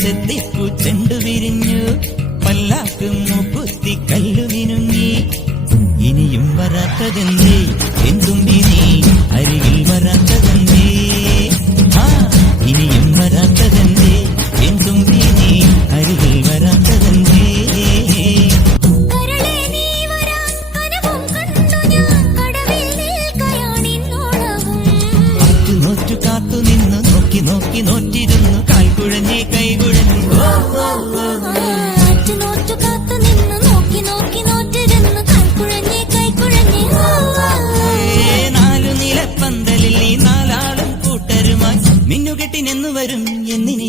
ചെത്തിപ്പൂ ചെണ്ടു വിരിഞ്ഞു പല്ലാക്കും മൂക്കുത്തി കല്ലു മിനുങ്ങി ഇനിയും വരാത്തതെന്തേ എന്തുമ്പി നീ അരികിൽ വരാത്തതെന്തേ ഇനിയും വരാത്തതെന്തേ എന്തുമ്പി നീ അരികിൽ വരാത്തതെന്തേ നോറ്റു കാത്തു നിന്ന് നോക്കി നോക്കി നോറ്റിരുന്നു കാൽക്കുഴഞ്ഞേ കൈകുഴഞ്ഞു നാലു നിലപ്പന്തലിൽ ഈ നാലാളും കൂട്ടരുമായി മിന്നുകെട്ടിനെന്നു വരും എന്നിനി